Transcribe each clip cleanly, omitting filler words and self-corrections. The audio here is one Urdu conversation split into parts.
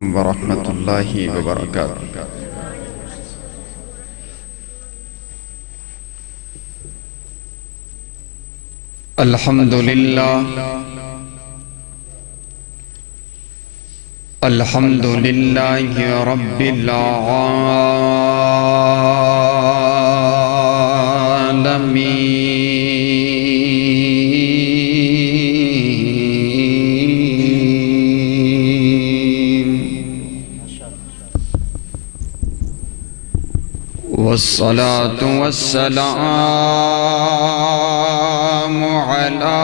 ورحمۃ اللہ وبرکاتہ۔ الحمدللہ رب العالمین، والصلاة والسلام على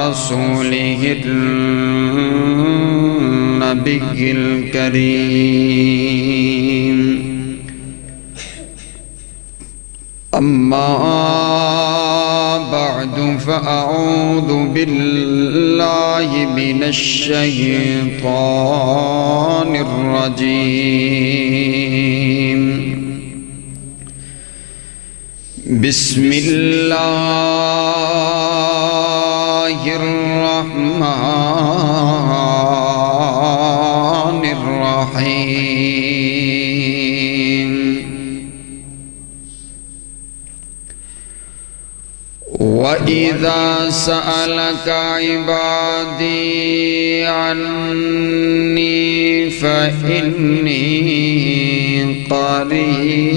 رسوله النبي الكريم، أما بعد فأعوذ بالله من الشيطان الرجيم، بسم الله الرحمن الرحيم، وَإِذَا سَأَلَكَ عِبَادِي عَنِّي فَإِنِّي قَرِيبٌ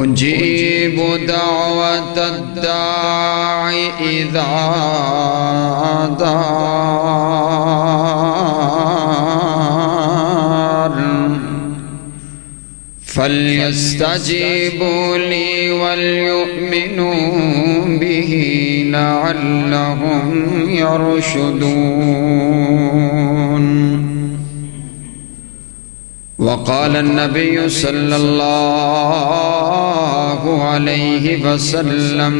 أُجِيبُ دَعْوَةَ الدَّاعِ إِذَا دَعَانِ، فَلْيَسْتَجِيبُوا لِي وَلْيُؤْمِنُوا بِهِ لَعَلَّهُمْ يَرْشُدُونَ۔ وقال النبي صلى الله عليه وسلم: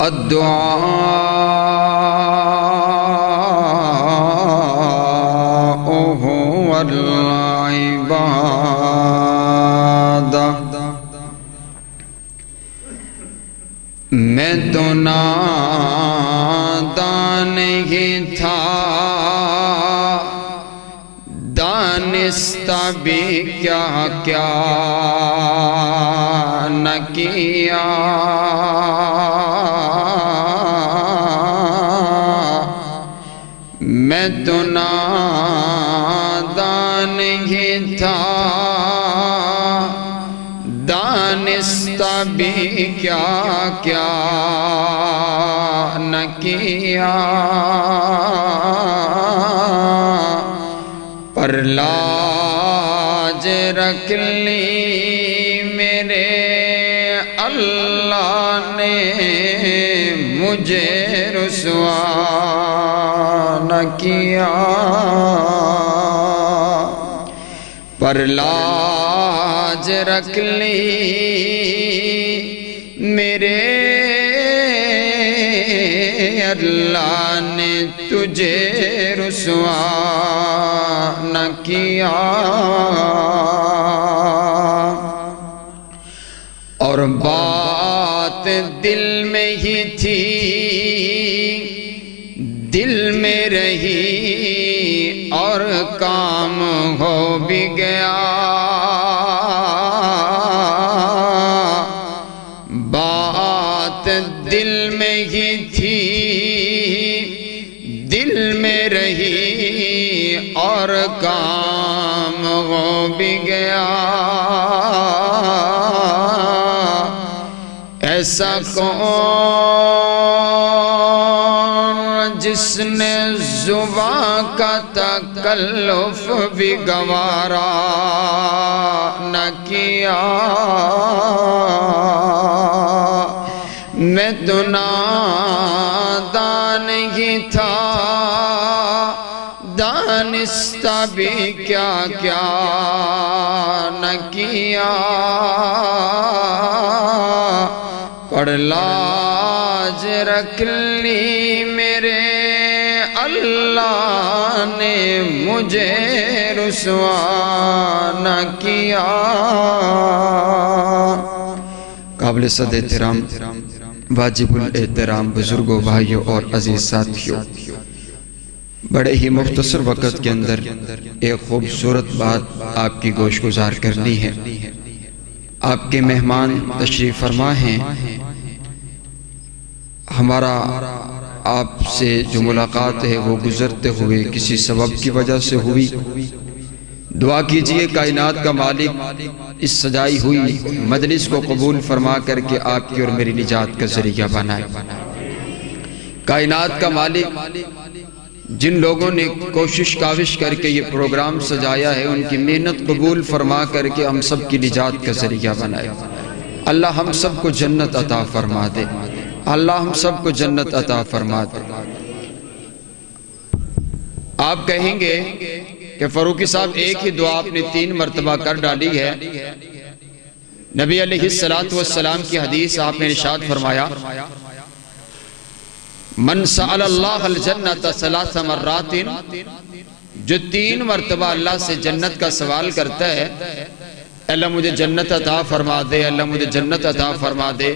الدعاء هو العبادة۔ میں تو نادان ہی تھا، دانستہ بھی کیا کیا نہ کیا، میں تو نادان ہی تھا، دانستہ بھی کیا کیا نہ کیا، پر لاج رکھ لی میرے اللہ نے، مجھے رسوا نہ کیا، پر لاج رکھ لی میرے اللہ نے، تجھے رسوا نہ کیا، اور بات دل میں ہی تھی، دل میں رہی اور کام ہو بھی گیا، بات دل میں ہی تھی، دل میں رہی اور کام ہو بھی گیا، ایسا کون جس نے زبان کا تکلف بھی گوارا نہ کیا، میں تو نادان ہی تھا، دانستہ بھی کیا کیا نہ کیا، پر لاج رکھ لی میرے اللہ نے، مجھے رسوا نہ کیا، قابل صد احترام واجب الاحترام بزرگوں، بھائیوں اور عزیز ساتھیوں، بڑے ہی مختصر وقت کے اندر ایک خوبصورت بات آپ کی گوش گزار کرنی ہے۔ آپ کے مہمان تشریف فرما ہیں۔ ہمارا آپ سے جو ملاقات ہے وہ گزرتے ہوئے کسی سبب کی وجہ سے ہوئی۔ دعا کیجئے کائنات کا مالک اس سجائی ہوئی مجلس کو قبول فرما کر کے آپ کی اور میری نجات کا ذریعہ بنائے۔ کائنات کا مالک جن لوگوں نے کوشش کاوش کر کے یہ پروگرام سجایا ہے، ان کی محنت قبول فرما کر کے ہم سب کی نجات کا ذریعہ بنائے۔ اللہ ہم سب کو جنت عطا فرما دے، اللہ ہم سب کو جنت عطا فرما دے۔ آپ کہیں گے کہ فاروقی صاحب ایک ہی دعا آپ نے 3 مرتبہ کر ڈالی ہے۔ نبی علیہ السلام کی حدیث آپ نے ارشاد فرمایا، من سأل اللہ الجنت 3 مرات، جو 3 مرتبہ اللہ سے جنت کا سوال کرتا ہے، اللہ مجھے جنت عطا فرما دے، اللہ مجھے جنت عطا فرما دے،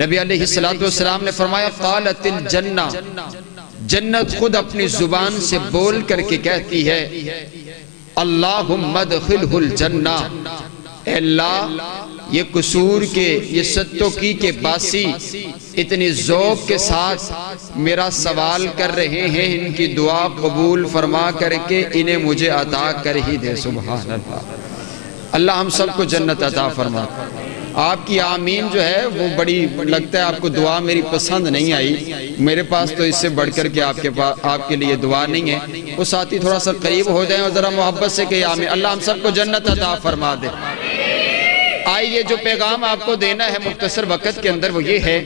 نبی علیہ السلام نے فرمایا قالت الجنہ، جنت خود اپنی زبان سے بول کر کے کہتی ہے اللہم ادخلہ الجنہ، اے اللہ یہ قصور کے، یہ ستوکی کے باسی اتنی ذوق کے ساتھ میرا سوال کر رہے ہیں، ان کی دعا قبول فرما کر کے انہیں مجھے عطا کر ہی دے۔ سبحان اللہ، اللہ ہم سب کو جنت عطا فرما۔ آپ کی آمین جو ہے وہ بڑی لگتا ہے آپ کو دعا میری پسند نہیں آئی، میرے پاس تو اس سے بڑھ کر کے آپ کے لیے دعا نہیں ہے۔ وہ ساتھی تھوڑا سا قریب ہو جائیں اور ذرا محبت سے کہ آمین، اللہ ہم سب کو جنت عطا فرما دے۔ آئیے جو پیغام آپ کو دینا ہے مختصر وقت کے اندر وہ یہ ہے،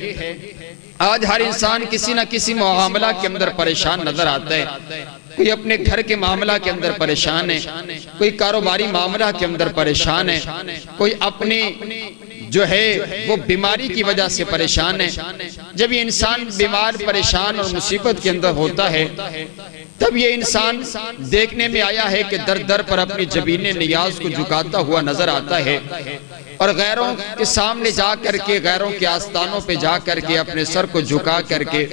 آج ہر انسان کسی نہ کسی معاملہ کے اندر پریشان نظر آتا ہے۔ کوئی اپنے گھر کے معاملہ کے اندر پریشان ہے، کوئی کاروباری معاملہ کے اندر پریشان ہے، کوئی اپنی جو ہے وہ بیماری کی وجہ سے پریشان ہے۔ جب یہ انسان بیمار، پریشان اور مصیبت کے اندر ہوتا ہے، تب یہ انسان دیکھنے میں آیا ہے کہ در در پر اپنی جبین نیاز کو جھکاتا ہوا نظر آتا ہے، اور غیروں کے سامنے جا کر کے، غیروں کے آستانوں پہ جا کر کے اپنے سر کو جھکا کر کے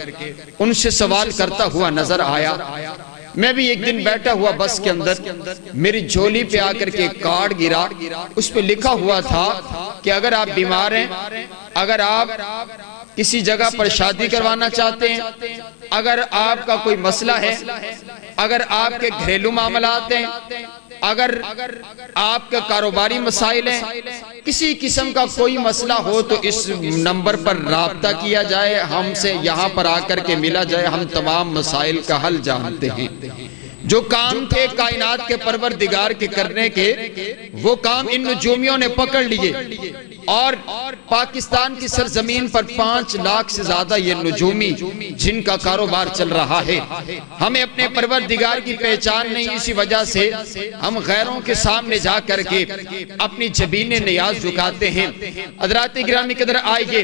ان سے سوال کرتا ہوا نظر آیا۔ میں بھی ایک دن بیٹھا ہوا بس کے اندر، میری جھولی پہ آ کر کے کارڈ گرا، اس پہ لکھا ہوا تھا کہ اگر آپ بیمار ہیں، اگر آپ کسی جگہ پر شادی کروانا چاہتے ہیں، اگر آپ کا کوئی مسئلہ ہے، اگر آپ کے گھریلو معاملات ہیں، اگر آپ کے کاروباری مسائل ہیں، کسی قسم کا کوئی مسئلہ ہو تو اس نمبر پر رابطہ کیا جائے، ہم سے یہاں پر آ کر کے ملا جائے، ہم تمام مسائل کا حل جانتے ہیں۔ جو کام تھے کائنات کے پروردگار کے کرنے کے، وہ کام ان نجومیوں نے پکڑ لیے، اور پاکستان کی سرزمین پر 5 لاکھ سے زیادہ یہ نجومی جن کا کاروبار چل رہا ہے۔ ہمیں اپنے پروردگار کی پہچان نہیں، اسی وجہ سے ہم غیروں کے سامنے جا کر کے اپنی جبین نیاز جھکاتے ہیں۔ حضرات گرامی قدر، آئیے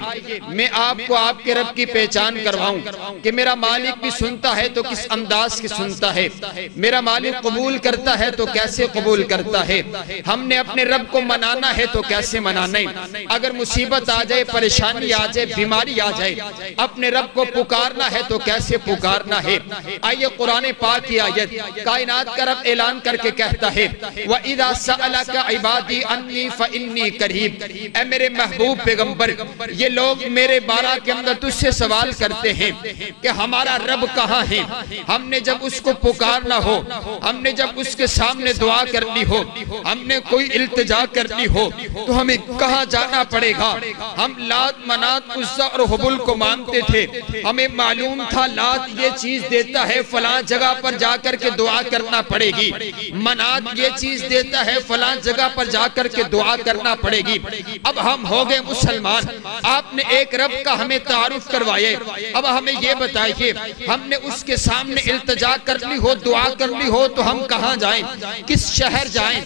میں آپ کو آپ کے رب کی پہچان کرواؤں کہ میرا مالک بھی سنتا ہے تو کس انداز کی سنتا ہے، میرا مالک قبول کرتا ہے تو کیسے قبول کرتا ہے، ہم نے اپنے رب کو منانا ہے تو کیسے منانا ہے۔ اگر مصیبت آ جائے، پریشانی آ جائے، بیماری آ جائے، اپنے رب کو پکارنا ہے تو کیسے پکارنا ہے۔ آئیے قرآن پاک کی آیت، کائنات کا رب اعلان کر کے کہتا ہے وَإِذَا سَأَلَكَ عِبَادِي عَنِّي فَإِنِّي قَرِيبٌ، اے میرے محبوب پیغمبر، یہ لوگ میرے بارہ کے اندر تجھ سے سوال کرتے ہیں کہ ہمارا رب کہاں ہے۔ ہم نے جب اس کو پکارنا ہو، ہم نے جب اس کے سامنے دعا کرنی ہو، ہم نے کوئی التجا کرنی ہو، تو ہمیں کہاں جانا پڑے گا۔ ہم لات، منات، عزا اور حبل کو مانتے تھے، ہمیں معلوم تھا لات یہ چیز دیتا ہے، فلاں جگہ پر جا کر کے دعا کرنا پڑے گی، منات یہ چیز دیتا ہے، فلاں جگہ پر جا کر کے دعا کرنا پڑے گی۔ اب ہم ہو گئے مسلمان، آپ نے ایک رب کا ہمیں تعارف کروائے، اب ہمیں یہ بتائیے ہم نے اس کے سامنے التجا کرنی ہو، دعا کرنی ہو تو ہم کہاں جائیں، کس شہر جائیں،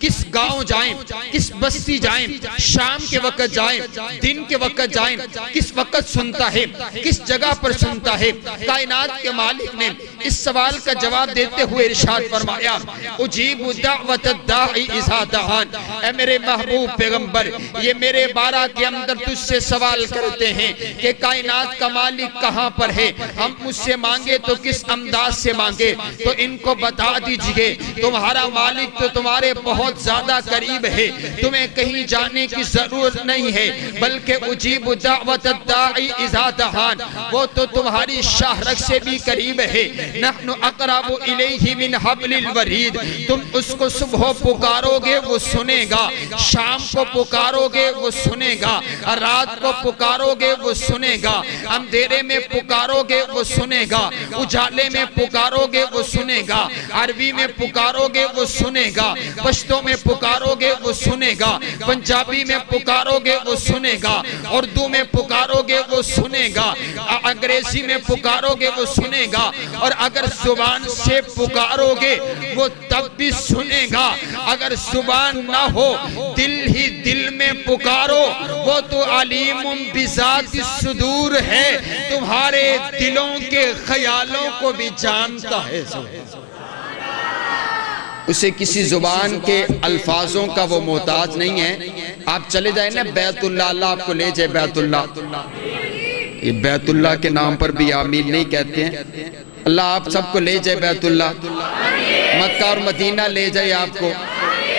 کس گاؤں جائیں، کس بستی جائیں، شام شام کے وقت جائیں، دن کے وقت جائیں، کس وقت سنتا ہے، کس جگہ پر سنتا ہے؟ کائنات کے مالک نے اس سوال کا جواب دیتے ہوئے ارشاد فرمایا اجیب دعوت الداعی اذا دعان۔ اے میرے محبوب پیغمبر، یہ میرے بارہ کے اندر تجھ سے سوال کرتے ہیں کہ کائنات کا مالک کہاں پر ہے، ہم مجھ سے مانگے تو کس انداز سے مانگے؟ تو ان کو بتا دیجئے تمہارا مالک تو تمہارے بہت زیادہ قریب ہے، تمہیں کہیں جانے کی ضرورت نہیں ہے، بلکہ اجیب دعوت الداعی اذا دعان، وہ تو تمہاری شاہ رگ سے بھی قریب ہے۔ نحن اقرب الیہ من حبل الورید، تم اس کو صبح پکارو گے وہ سنے گا، شام کو پکارو گے وہ سنے گا، رات کو پکارو گے وہ سنے گا، اندھیرے میں پکارو گے وہ سنے گا، اجالے میں پکارو گے وہ سنے گا، عربی میں پکارو گے وہ سنے گا، پشتو میں پکارو گے وہ سنے گا، پنجابی میں پکارو گے وہ سنے گا، اردو میں پکارو گے وہ سنے گا، انگریزی میں پکارو گے وہ سنے گا، اور اگر زبان سے پکارو گے وہ تب بھی سنے گا، اگر زبان نہ ہو دل ہی دل میں پکارو وہ تو علیم بذات الصدور ہے، تمہارے دلوں کے خیالوں کو بھی جانتا ہے۔ اسے کسی زبان کے الفاظوں کا وہ محتاج نہیں ہے۔ آپ چلے جائیں نا بیت اللہ، اللہ آپ کو لے جائے بیت اللہ، یہ بیت اللہ کے نام پر بھی آمین نہیں کہتے ہیں، اللہ آپ سب کو لے جائے بیت اللہ، مکہ اور مدینہ لے جائے آپ کو،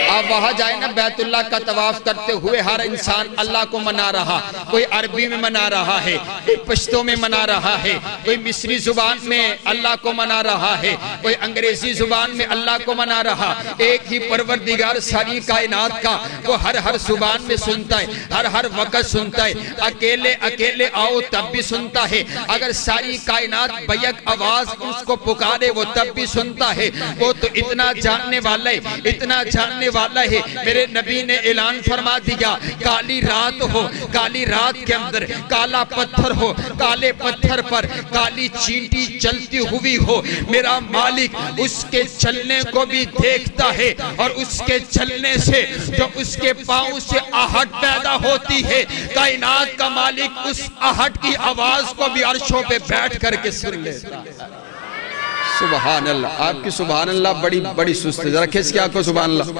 آپ وہاں جائیں نا بیت اللہ کا طواف کرتے ہوئے ہر انسان اللہ کو منا رہا، کوئی عربی میں منا رہا ہے، کوئی پشتو میں منا رہا ہے، کوئی مصری زبان میں اللہ کو منا رہا ہے، کوئی انگریزی زبان میں اللہ کو منا رہا، ایک ہی پروردگار ساری کائنات کا وہ ہر زبان میں سنتا ہے، ہر وقت سنتا ہے، اکیلے اکیلے آؤ تب بھی سنتا ہے، اگر ساری کائنات بیک آواز اس کو پکارے وہ تب بھی سنتا ہے، وہ تو اتنا جاننے والا ہے، اتنا جاننے والا ہے۔ میرے نبی نے اعلان فرما دیا کالی رات ہو، کالی رات کے اندر کالا پتھر ہو، کالے پتھر پر کالی چینٹی چلتی ہوئی ہو، میرا مالک اس کے چلنے کو بھی دیکھتا ہے، اور اس کے چلنے سے جو اس کے پاؤں سے آہٹ پیدا ہوتی ہے، کائنات کا مالک اس آہٹ کی آواز کو بھی عرشوں پہ بیٹھ کر کے سن لیتا ہے۔ سبحان اللہ، آپ کی سبحان اللہ بڑی سست ہے، ذرا کھس کے آپ کو سبحان اللہ،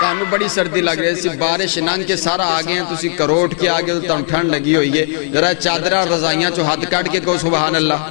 کانو بڑی سردی لگ رہی ہے، اسی بارش ننگ کے سارا آگے ہیں، تسی کروٹ کے آگے تو ٹھنڈ لگی ہوئی ہے، ذرا چادرہ رضائیاں چو ہاتھ کاٹ کے کہو سبحان اللہ۔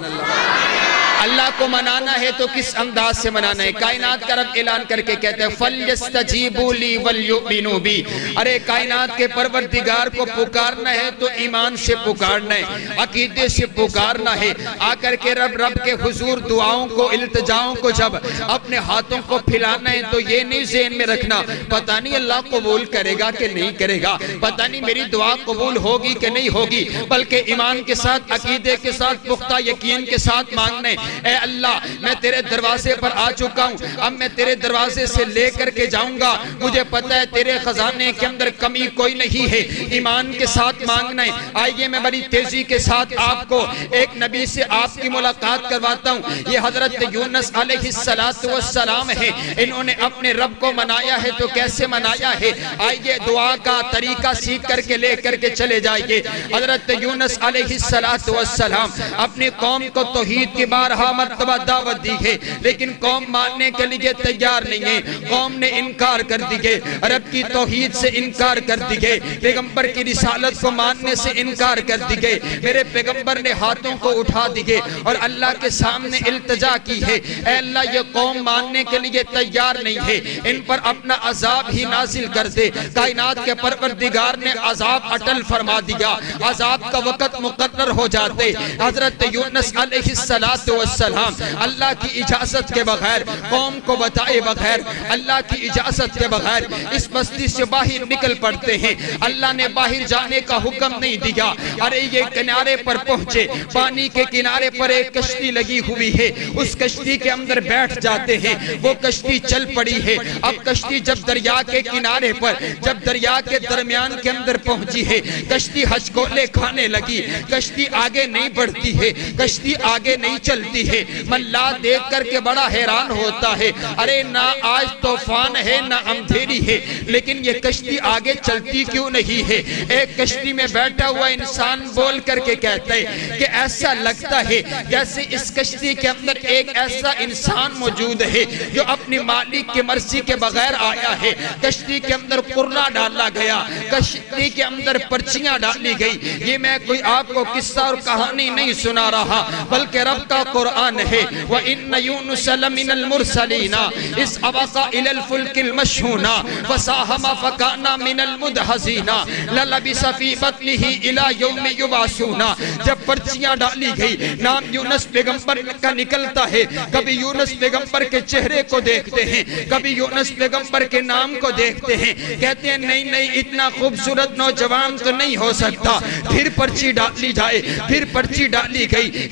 اللہ کو منانا ہے تو کس انداز سے منانا ہے؟ کائنات کا رب اعلان کر کے کہتے ہیں فَلْيَسْتَجِيبُوا لِي وَلْيُؤْمِنُوا بِي، ارے کائنات کے پروردگار کو پکارنا ہے تو ایمان سے پکارنا ہے، عقیدے سے پکارنا ہے، آ کر کے رب کے حضور دعاؤں کو التجاؤں کو جب اپنے ہاتھوں کو پھیلانا ہے تو یہ نہیں ذہن میں رکھنا پتہ نہیں اللہ قبول کرے گا کہ نہیں کرے گا، پتہ نہیں میری دعا قبول ہوگی کہ نہیں ہوگی، بلکہ ایمان کے ساتھ، عقیدے کے ساتھ، پختہ یقین کے ساتھ مانگنا ہے۔ اے اللہ میں تیرے دروازے پر آ چکا ہوں، اب میں تیرے دروازے سے لے کر کے جاؤں گا، مجھے پتہ ہے تیرے خزانے کے اندر کمی کوئی نہیں ہے، ایمان کے ساتھ مانگنا ہے۔ آئیے میں بڑی تیزی کے ساتھ آپ کو ایک نبی سے آپ کی ملاقات کرواتا ہوں، یہ حضرت یونس علیہ السلام ہے، انہوں نے اپنے رب کو منایا ہے تو کیسے منایا ہے؟ آئیے دعا کا طریقہ سیکھ کر کے لے کر کے چلے جائیے۔ حضرت یونس علیہ السلام اپنی قوم کو توحید کی بارہا مرتبہ دعوت دی ہے، لیکن قوم ماننے کے لیے تیار نہیں ہے، قوم نے انکار کر دیے، رب کی توحید سے انکار کر دیے، پیغمبر کی رسالت کو ماننے سے انکار کر دیے، میرے پیغمبر نے ہاتھوں کو اٹھا دیے اور اللہ کے سامنے التجا کی ہے، اے اللہ یہ قوم ماننے کے لیے تیار نہیں ہے، ان پر اپنا عذاب ہی نازل کر دے۔ کائنات کے پروردگار نے عذاب اٹل فرما دیا، عذاب کا وقت مقرر ہو جاتے۔ حضرت یونس علیہ السلام اللہ کی اجازت کے بغیر، قوم کو بتائے بغیر، اللہ کی اجازت کے بغیر اس بستی سے باہر نکل پڑتے ہیں۔ اللہ نے باہر جانے کا حکم نہیں دیا، ارے یہ کنارے پر پہنچے، پانی کے کنارے پر ایک کشتی لگی ہوئی ہے، اس کشتی کے اندر بیٹھ جاتے ہیں، وہ کشتی چل پڑی ہے۔ اب کشتی جب دریا کے کنارے پر، جب دریا کے درمیان کے اندر پہنچی ہے، کشتی ہچکولے کھانے لگی، کشتی آگے نہیں بڑھتی ہے، کشتی آگے نہیں چلتی چلتی ہے، ملا دیکھ کر کے بڑا حیران ہوتا ہے، ارے نہ آج طوفان ہے نہ اندھیری ہے، لیکن یہ کشتی آگے چلتی کیوں نہیں ہے؟ ایک کشتی میں بیٹھا ہوا انسان بول کر کے کہتا ہے کہ ایسا لگتا ہے جیسے اس کشتی کے اندر ایک ایسا انسان موجود ہے جو اپنی مالک کے مرضی کے بغیر آیا ہے۔ کشتی کے اندر قرہ ڈالا گیا، کشتی کے اندر پرچیاں ڈالی گئی۔ یہ میں کوئی آپ کو قصہ اور کہانی نہیں سنا رہا، بلکہ رب کا قرآن ہے۔ وَإِنَّ يُونُسَ لَمِنَ الْمُرْسَلِينَ إِذْ أَبَقَ إِلَى الْفُلْكِ الْمَشْحُونَ فَسَاهَمَ فَكَانَ مِنَ الْمُدْحَضِينَ لَلَبِثَ فِي بَطْنِهِ إِلَى يَوْمِ يُبْعَثُونَ۔ جب پرچیاں ڈالی گئی، نام یونس پیغمبر کا نکلتا ہے، کبھی یونس پیغمبر کے چہرے کو دیکھتے ہیں، کبھی یونس پیغمبر کے نام کو دیکھتے ہیں، کہتے ہیں نہیں نہیں اتنا خوبصورت نوجوان تو نہیں ہو سکتا، پھر پرچی ڈالی جائے، پھر پرچی ڈالی گئی،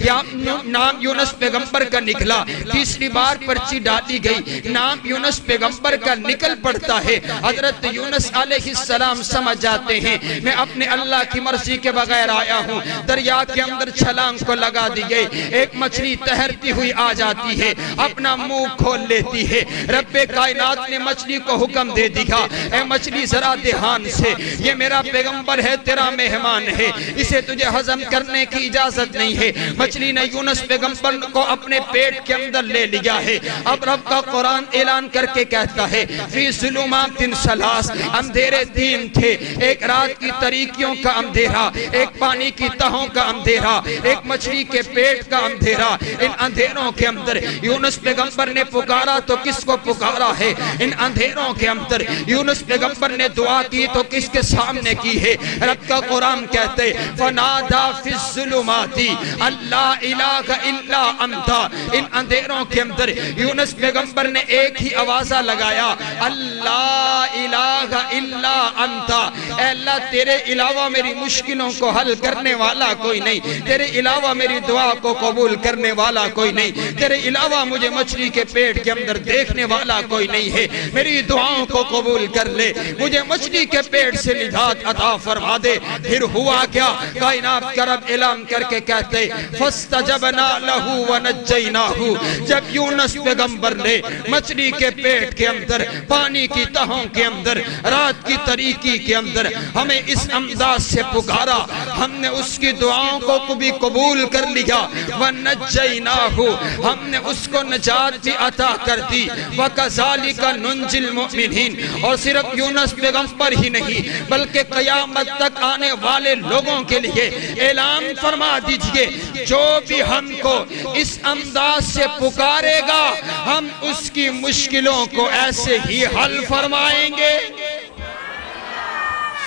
نام یونس پیغمبر کا نکلا، تیسری بار پرچی ڈالی گئی، نام یونس پیغمبر کا نکل پڑتا ہے۔ حضرت یونس علیہ السلام سمجھ جاتے ہیں میں اپنے اللہ کی مرضی کے بغیر آیا ہوں، دریا کے اندر چھلانگ کو لگا دیئے، ایک مچھلی تہرتی ہوئی آ جاتی ہے، اپنا منہ کھول لیتی ہے، رب کائنات نے مچھلی کو حکم دے دیا، اے مچھلی ذرا دھیان سے، یہ میرا پیغمبر ہے، تیرا مہمان ہے، اسے تجھے ہضم کرنے کی اجازت نہیں ہے۔ مچھلی نے یونس پیغمبر کو اپنے پیٹ کے اندر لے لیا ہے۔ اب رب کا قرآن اعلان کر کے کہتا ہے فی ظلمات ثلاث، اندھیرے تین تھے، ایک رات کی تاریکیوں کا اندھیرا، ایک پانی کی تہوں کا اندھیرا، ایک مچھلی کے پیٹ کا اندھیرا۔ ان اندھیروں کے اندر یونس پیغمبر نے پکارا تو کس کو پکارا ہے؟ ان اندھیروں کے اندر یونس پیغمبر نے دعا کی تو کس کے سامنے کی ہے؟ رب کا قرآن کہتے فنادا فی الظلمات اللہ الہ الا انت۔ ان اندھیروں کے اندر یونس پیغمبر نے ایک ہی آوازہ لگایا اللہ الہ الا انت، اے اللہ تیرے علاوہ میری مشکلوں کو حل کرنے والا کوئی نہیں، تیرے علاوہ میری دعا کو قبول کرنے والا کوئی نہیں، تیرے علاوہ مجھے مچھلی کے پیٹ کے اندر دیکھنے والا کوئی نہیں ہے، میری دعاوں کو قبول کر لے، مجھے مچھلی کے پیٹ سے نجات عطا فرما دے۔ پھر ہوا کیا؟ کائنات کا رب اعلان کر کے کہتے فَاسْتَجَبْنَا لَهُ وَنَجَّيْنَاهُ۔ جب یونس پیغمبر نے مچھلی کے پیٹ کے اندر، پانی کی تہوں کے اندر، رات کی تاریکی کے اندر ہمیں اس انداز سے پکارا، ہم نے اس کی دعاوں کو بھی قبول کر لیا، وَنَجَّيْنَاهُ، ہم نے اس کو نجات بھی عطا کر دی، وَكَذَلِكَ نُنْجِ الْمُؤْمِنِينَ۔ اور صرف یونس پیغمبر ہی نہیں بلکہ قیامت تک آنے والے لوگوں کے لیے اعلان فرما دیجئے جو بھی ہم کو اس انداز سے پکارے گا ہم اس کی مشکلوں کو ایسے ہی حل فرمائیں گے۔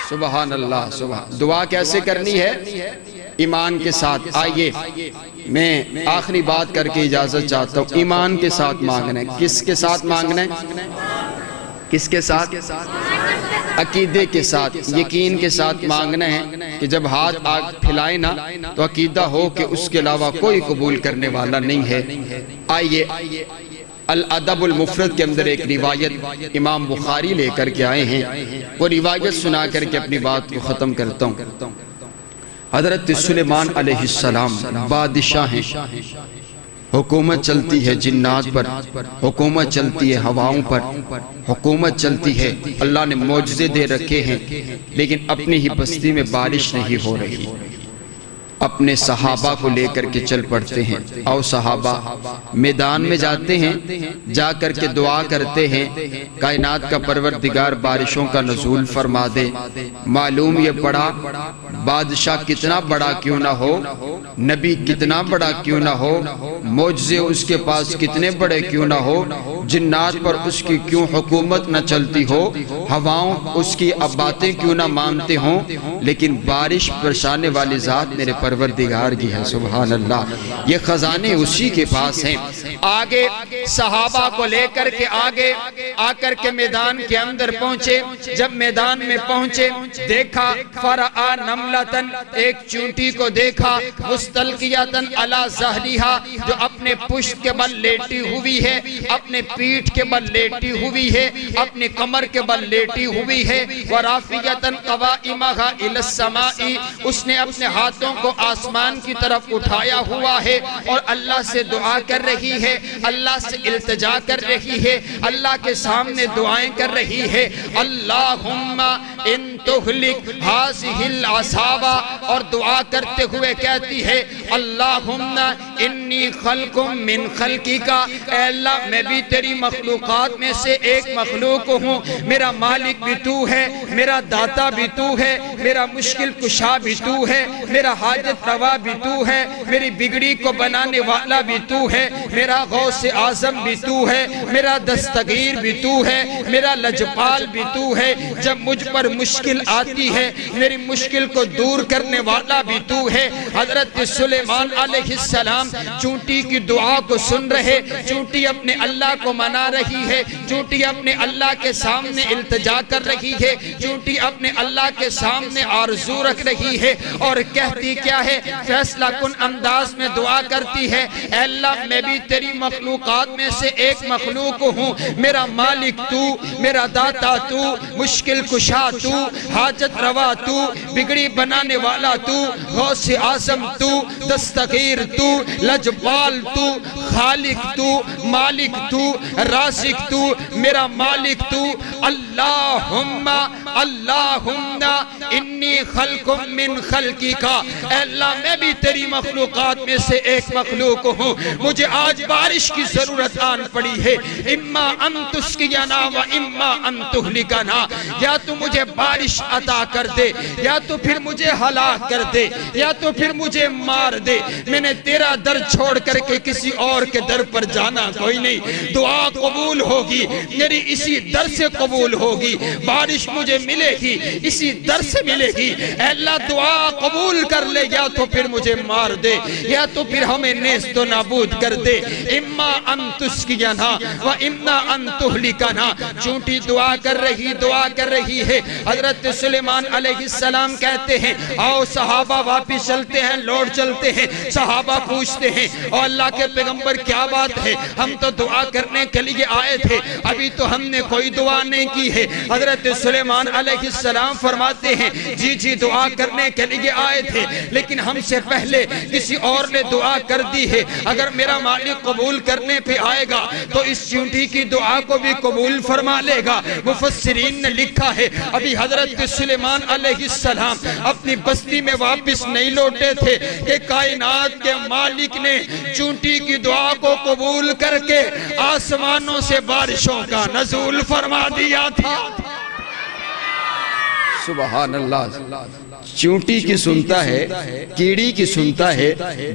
سبحان اللہ، سبحان۔ دعا کیسے کرنی ہے؟ ایمان کے ساتھ۔ آئیے میں آخری بات کر کے اجازت چاہتا ہوں، ایمان کے ساتھ مانگنا ہے۔ کس کے ساتھ مانگنا ہے؟ کس کے ساتھ؟ عقیدے کے ساتھ، یقین کے ساتھ مانگنا ہے کہ جب ہاتھ آگ پھیلائے نا تو عقیدہ ہو کہ اس کے علاوہ کوئی قبول کرنے والا نہیں ہے۔ آئیے الادب المفرد کے اندر ایک روایت امام بخاری لے کر کے آئے ہیں، وہ روایت سنا کر کے اپنی بات کو ختم کرتا ہوں۔ حضرت سلیمان علیہ السلام بادشاہ ہیں، حکومت چلتی ہے جنات پر، حکومت چلتی ہے ہواؤں پر، حکومت چلتی ہے، اللہ نے معجزے دے رکھے ہیں، لیکن اپنی ہی بستی میں بارش نہیں ہو رہی۔ اپنے صحابہ کو لے کر کے چل پڑتے ہیں، او صحابہ میدان میں جاتے ہیں، جا کر کے دعا کرتے ہیں کائنات کا پروردگار بارشوں کا نزول فرما دے۔ معلوم یہ پڑا بادشاہ کتنا بڑا کیوں نہ ہو، نبی کتنا بڑا کیوں نہ ہو، معجزے اس کے پاس کتنے بڑے کیوں نہ ہو، جنات پر اس کی کیوں حکومت نہ چلتی ہو، ہواؤں اس کی اب باتیں کیوں نہ مانتے ہوں، لیکن بارش برسانے والی ذات میرے پروردگار کی ہے۔ سبحان اللہ، یہ خزانے اسی کے پاس ہیں۔ آگے صحابہ کو لے کر کے آگے آ کر کے میدان کے اندر پہنچے، جب میدان میں پہنچے دیکھا فرآ نملتن، ایک چونٹی کو دیکھا، مستلقیتن علی ظہریہا، جو اپنے پشت کے بل لیٹی ہوئی ہے، اپنے پیٹھ کے بل لیٹی ہوئی ہے، اپنے کمر کے بل لیٹی ہوئی ہے، ورافیتن قوائمہا الی السماء، اس نے اپنے ہاتھوں کو آسمان کی طرف اٹھایا ہوا ہے اور اللہ سے دعا کر رہی ہے، اللہ سے التجا کر رہی ہے، اللہ کے سامنے دعائیں کر رہی ہے۔ اللہم ان تہلک ہذہ العصابہ، اور دعا کرتے ہوئے کہتی ہے اللہم انی خلق من خلقک، اے اللہ میں بھی تیری مخلوقات میں سے ایک مخلوق ہوں، میرا مالک بھی تو ہے، میرا داتا بھی تو ہے، میرا مشکل کشا بھی تو ہے، میرا حاجت روا بھی تو ہے، میری بگڑی کو بنانے والا بھی تو ہے، میرا غوث اعظم بھی تو ہے، میرا دستگیر بھی تو ہے، میرا لجپال بھی تو ہے، جب مجھ پر مشکل آتی ہے میری مشکل کو دور کرنے والا بھی تو ہے۔ حضرت سلیمان علیہ السلام چونٹی کی دعا کو سن رہے، چونٹی اپنے اللہ کو منا رہی ہے، چونٹی اپنے اللہ کے سامنے التجا کر رہی ہے، چونٹی اپنے اللہ کے سامنے آرزو رکھ رہی ہے، اور کہتی کیا ہے؟ فیصلہ کن انداز میں دعا کرتی ہے، اے اللہ میں بھی تیری مخلوقات میں سے ایک مخلوق ہوں، میرا مالک تو، میرا داتا تو، مشکل کشا تو، حاجت روا تو، بگڑی بنانے والا تو، غوث اعظم تو، دستگیر تو، لجپال تو، خالق تو، مالک تو، رازق تو، میرا مالک تو۔ اللہم اللہم انی خلق من خلقک، اے اللہ میں بھی تیری مخلوقات میں سے ایک مخلوق ہوں، مجھے آج بارش کی ضرورت آن پڑی ہے، اما ان تسقینا و اما ان تہلکنا، یا تو مجھے بارش عطا کر دے، یا تو پھر مجھے ہلاک کر دے، یا تو پھر مجھے مار دے، میں نے تیرا در چھوڑ کر کے کسی اور کے در پر جانا کوئی نہیں، دعا قبول ہوگی میری اسی در سے قبول ہوگی، بارش مجھے ملے گی اسی در سے ملے گی، اے اللہ دعا قبول کر لے، یا تو پھر مجھے مار دے، یا تو پھر ہمیں نیست و نابود کر دے، اما ان تسقینا و اما ان تہلکنا۔ چونٹی دعا کر رہی ہے، حضرت سلیمان علیہ السلام کہتے ہیں آؤ صحابہ واپس چلتے ہیں، لوٹ چلتے ہیں۔ صحابہ پوچھتے ہیں اور اللہ کے پیغمبر کیا بات ہے، ہم تو دعا کرنے کے لیے آئے تھے، ابھی تو ہم نے کوئی دعا نہیں کی ہے۔ حضرت سلیمان علیہ السلام فرماتے ہیں جی دعا کرنے کے لیے آئے تھے، لیکن ہم سے پہلے کسی اور نے دعا کر دی ہے، اگر میرا مالک قبول کرنے پہ آئے گا تو اس چونٹی کی دعا کو بھی قبول فرما لے گا۔ مفسرین نے لکھا ہے ابھی حضرت سلیمان علیہ السلام اپنی بستی میں واپس نہیں لوٹے تھے کہ کائنات کے مالک نے چونٹی کی دعا کو قبول کر کے آسمانوں سے بارشوں کا نزول فرما دیا تھا۔ سبحان اللہ۔ چونٹی کی سنتا ہے، کیڑی کی سنتا ہے،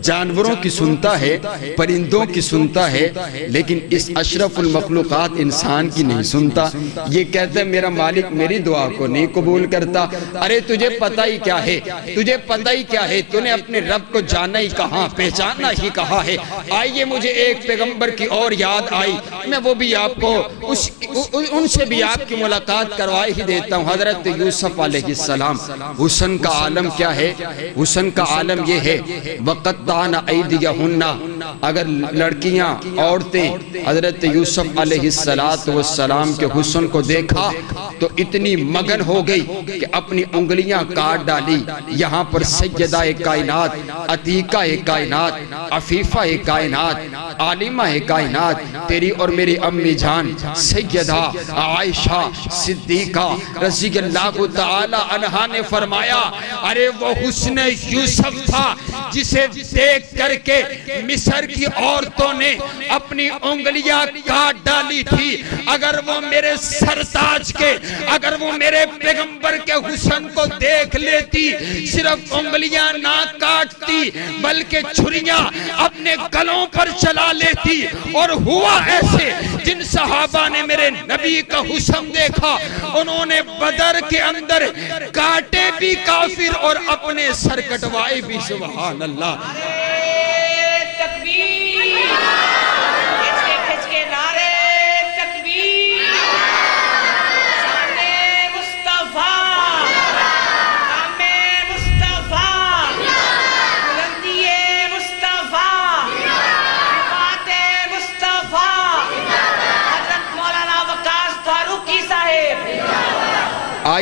جانوروں کی سنتا ہے، پرندوں کی سنتا ہے، لیکن اس اشرف المخلوقات انسان کی نہیں سنتا۔ یہ کہتا ہے میرا مالک میری دعا کو نہیں قبول کرتا۔ ارے تجھے پتہ ہی کیا ہے، تجھے پتہ ہی کیا ہے، تو نے اپنے رب کو جانا ہی کہاں، پہچاننا ہی کہاں ہے۔ آئیے مجھے ایک پیغمبر کی اور یاد آئی، میں وہ بھی آپ کو ان سے بھی آپ کی ملاقات کروائی ہی دیتا ہوں۔ حضرت یوسف علیہ السلام، حسن کا عالم کیا ہے؟ حسن کا عالم یہ ہے وَقَطَّعْنَ أَيْدِيَهُنَّ، اگر لڑکیاں عورتیں حضرت یوسف علیہ السلام کے حسن کو دیکھا تو اتنی مگن ہو گئی کہ اپنی انگلیاں کاٹ ڈالی۔ یہاں پر سیدہ کائنات، عتیقہ کائنات، عفیفہ کائنات، عالمہ کائنات، تیری اور میری امی جان سیدہ عائشہ صدیقہ رضی اللہ تعالی عنہا نے فرمایا ارے وہ حسن یوسف تھا جسے دیکھ کر کے مصر کی عورتوں نے اپنی انگلیاں کاٹ ڈالی تھی۔ اگر وہ میرے سرتاج کے، اگر وہ میرے پیغمبر کے حسن کو دیکھ لیتی، صرف انگلیاں نہ کاٹتی بلکہ چھریاں اپنے گلوں پر چلا لیتی۔ اور ہوا ایسے جن صحابہ نے میرے نبی کا حسن دیکھا انہوں نے بدر کے اندر کاٹے بھی کافر اور اپنے سر کٹوائے بھی۔ سبحان اللہ۔ تکبیر، کھچ کے نعرے تکبیر، شان مصطفیٰ، نام مصطفیٰ، بلندی مصطفیٰ، رفعت مصطفیٰ، حضرت مولانا وقاص فاروقی صاحب۔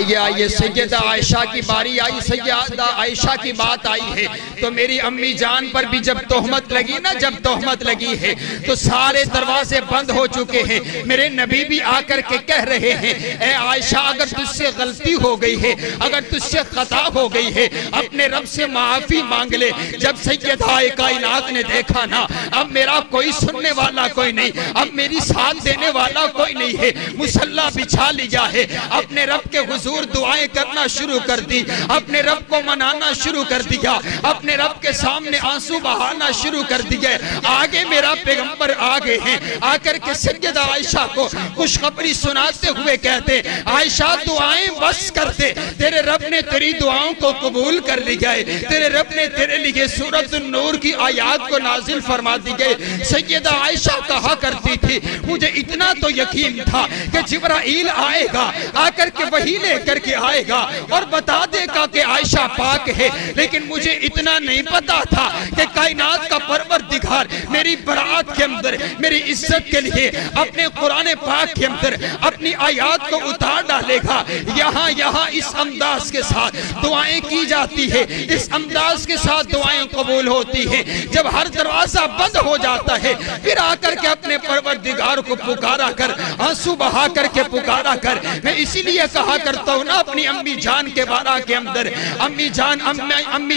آئیے سیدہ عائشہ کی باری آئی، سیدہ عائشہ کی بات آئی ہے تو میری امی جان پر بھی جب تہمت لگی نا، جب تہمت لگی ہے تو سارے دروازے بند ہو چکے ہیں۔ میرے نبی بھی آ کر کے کہہ رہے ہیں اے عائشہ اگر تجھ سے غلطی ہو گئی ہے، اگر تجھ سے خطا ہو گئی ہے، اپنے رب سے معافی مانگ لے۔ جب سیدہ کائنات نے دیکھا نا اب میرا کوئی سننے والا کوئی نہیں، اب میری ساتھ دینے والا کوئی نہیں ہے، مصلی بچھا لیا ہے، اپنے رب کے حضور دعائیں کرنا شروع کر دی، اپنے رب کو منانا شروع کر دیا، اپنے رب کے سامنے آنسو بہانا شروع کر دیے۔ آگے میرا پیغمبر آگے ہیں، آ کر کے سیدہ عائشہ کو خوشخبری سناتے ہوئے کہتے عائشہ دعائیں بس کرتے، تیرے رب نے تیری دعاؤں کو قبول کر لیا ہے، تیرے رب نے تیرے لیے سورۃ النور کی آیات کو نازل فرما دی گئے۔ سیدہ عائشہ کہا کرتی تھی مجھے اتنا تو یقین تھا کہ جبرائیل آئے گا، آ کر کے وحی لے کر کے آئے گا اور بتا دے گا کہ عائشہ پاک ہے، لیکن مجھے اتنا نہیں پتا تھا کہ کائنات کا پروردگار میری برات کے اندر میری عزت کے لیے اپنے قرآن پاک کے اندر اپنی آیات کو اتار ڈالے گا۔ یہاں اس انداز کے ساتھ دعائیں کی جاتی ہے، اس انداز کے ساتھ دعائیں قبول ہوتی ہیں۔ جب ہر دروازہ بند ہو جاتا ہے پھر آ کر کے اپنے پروردگار کو پکارا کر، آنسو بہا کر کے پکارا کر۔ میں اسی لیے کہا کرتا ہوں نا اپنی امی جان کے بارہ کے اندر، امی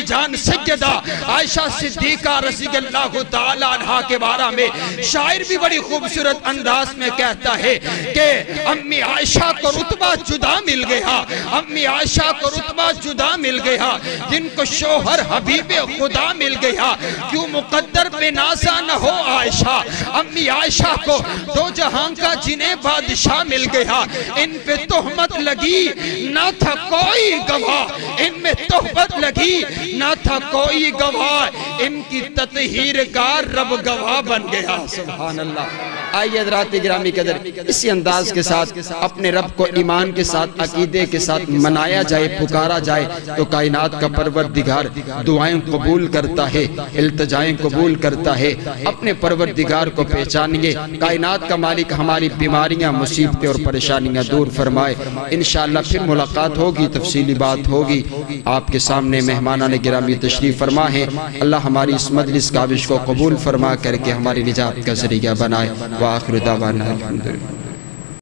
جان سیدہ عائشہ صدیقہ رضی اللہ تعالیٰ عنہ کے بارہ میں شاعر بھی بڑی خوبصورت انداز میں کہتا ہے کہ امی عائشہ کو رتبہ جدا مل گیا، امی عائشہ کو رتبہ جدا مل گیا، جن کو شوہر حبیب خدا مل گیا، کیوں مقدر پہ نازا نہ ہو عائشہ۔ امی عائشہ کو دو جہاں کا جنہیں بادشاہ مل گیا، ان پہ تہمت لگی نہ تھا کوئی گواہ، ان میں تہمت لگی نہ تھا کوئی گواہ، ان کی تطہیر کا رب گواہ بن گیا۔ سبحان اللہ۔ آئیے حضرات گرامی قدر اسی انداز کے ساتھ اپنے رب کو ایمان کے ساتھ عقیدے کے ساتھ منایا جائے، پکارا جائے تو کائنات کا پروردگار دعائیں قبول کرتا ہے، التجائیں قبول کرتا ہے۔ اپنے پروردگار کو پہچانیے، کائنات کا مالک ہماری بیماریاں، مصیبتیں اور پریشانیاں دور فرمائے۔ انشاءاللہ پھر ملاقات ہوگی، تفصیلی بات ہوگی۔ آپ کے سامنے مہمانان گرامی تشریف فرما ہے، اللہ ہماری اس مجلس کاوش کو قبول فرما کر کے ہماری نجات کا ذریعہ بنائے۔ وآخر دعوانا الحمدللہ۔